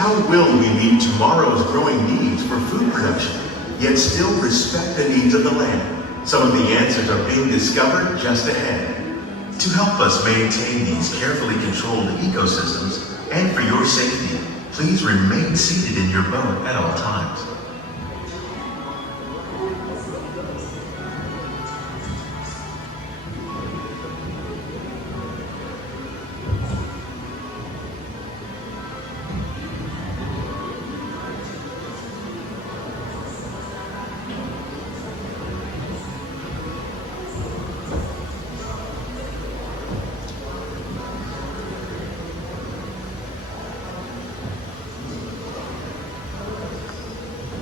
How will we meet tomorrow's growing needs for food production, yet still respect the needs of the land? Some of the answers are being discovered just ahead. To help us maintain these carefully controlled ecosystems, and for your safety, please remain seated in your boat at all times.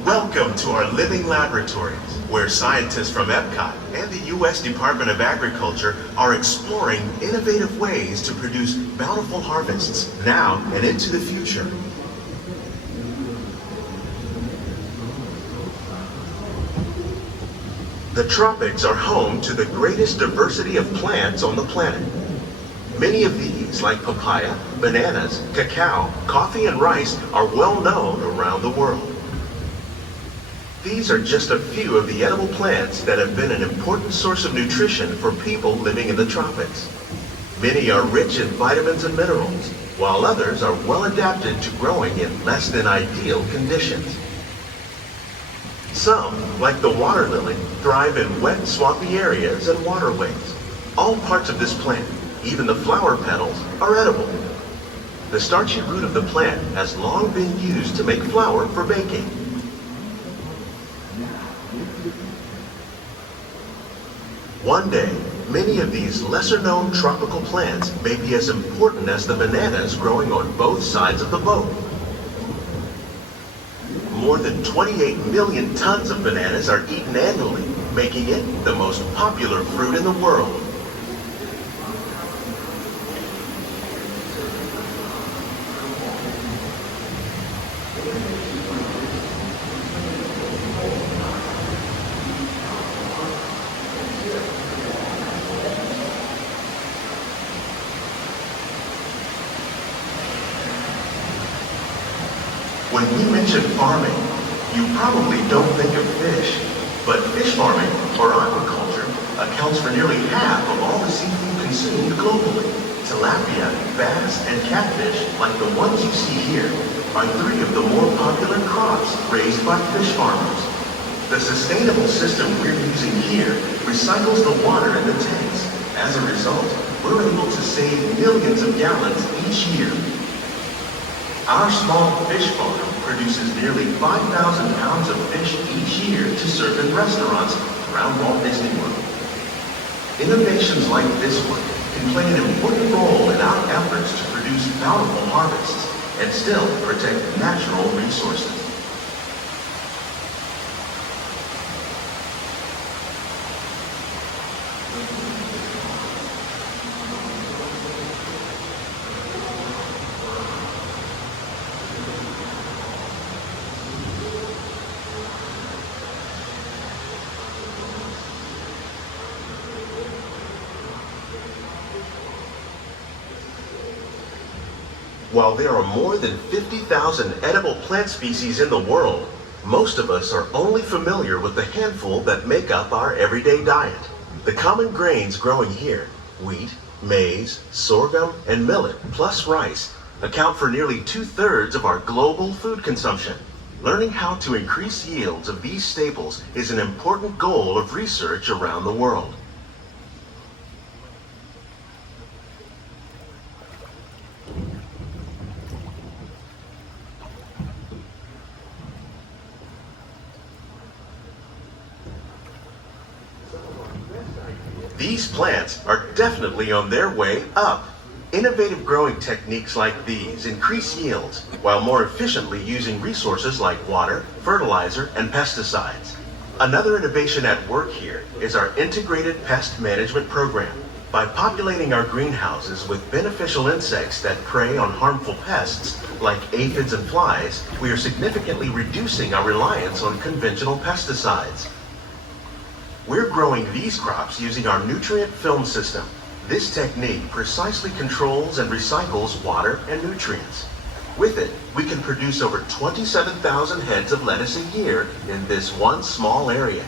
Welcome to our living laboratories, where scientists from Epcot and the U.S. Department of Agriculture are exploring innovative ways to produce bountiful harvests now and into the future. The tropics are home to the greatest diversity of plants on the planet. Many of these, like papaya, bananas, cacao, coffee, and rice, are well known around the world. These are just a few of the edible plants that have been an important source of nutrition for people living in the tropics. Many are rich in vitamins and minerals, while others are well adapted to growing in less than ideal conditions. Some, like the water lily, thrive in wet, swampy areas and waterways. All parts of this plant, even the flower petals, are edible. The starchy root of the plant has long been used to make flour for baking. One day, many of these lesser-known tropical plants may be as important as the bananas growing on both sides of the boat. More than 28 million tons of bananas are eaten annually, making it the most popular fruit in the world. When we mention farming, you probably don't think of fish, but fish farming, or aquaculture, accounts for nearly half of all the seafood consumed globally. Tilapia, bass, and catfish, like the ones you see here, are three of the more popular crops raised by fish farmers. The sustainable system we're using here recycles the water in the tanks. As a result, we're able to save millions of gallons each year. Our small fish farm produces nearly 5,000 pounds of fish each year to serve in restaurants around Walt Disney World. Innovations like this one can play an important role in our efforts to produce bountiful harvests and still protect natural resources. While there are more than 50,000 edible plant species in the world, most of us are only familiar with the handful that make up our everyday diet. The common grains growing here, wheat, maize, sorghum, and millet, plus rice, account for nearly 2/3 of our global food consumption. Learning how to increase yields of these staples is an important goal of research around the world. These plants are definitely on their way up. Innovative growing techniques like these increase yields while more efficiently using resources like water, fertilizer, and pesticides. Another innovation at work here is our integrated pest management program. By populating our greenhouses with beneficial insects that prey on harmful pests like aphids and flies, we are significantly reducing our reliance on conventional pesticides. We're growing these crops using our nutrient film system. This technique precisely controls and recycles water and nutrients. With it, we can produce over 27,000 heads of lettuce a year in this one small area.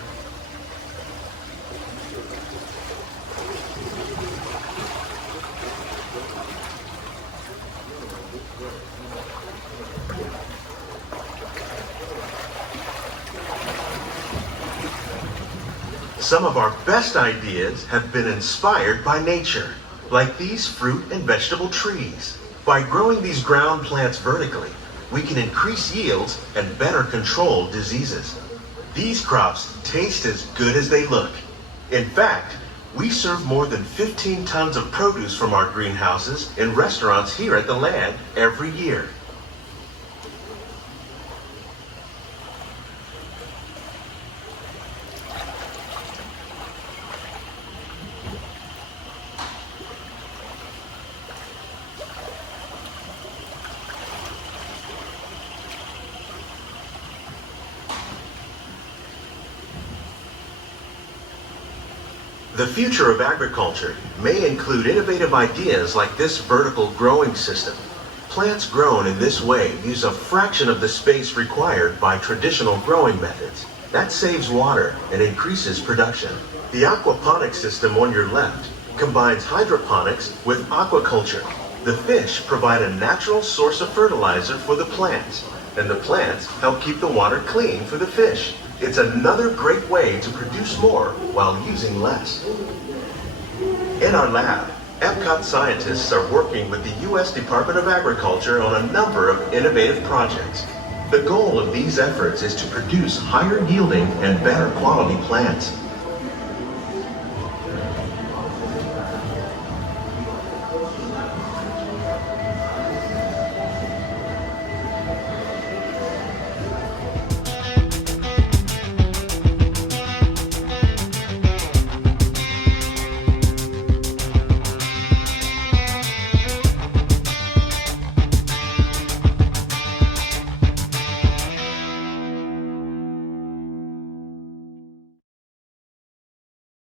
Some of our best ideas have been inspired by nature, like these fruit and vegetable trees. By growing these ground plants vertically, we can increase yields and better control diseases. These crops taste as good as they look. In fact, we serve more than 15 tons of produce from our greenhouses in restaurants here at the land every year. The future of agriculture may include innovative ideas like this vertical growing system. Plants grown in this way use a fraction of the space required by traditional growing methods. That saves water and increases production. The aquaponics system on your left combines hydroponics with aquaculture. The fish provide a natural source of fertilizer for the plants, and the plants help keep the water clean for the fish. It's another great way to produce more while using less. In our lab, Epcot scientists are working with the U.S. Department of Agriculture on a number of innovative projects. The goal of these efforts is to produce higher yielding and better quality plants.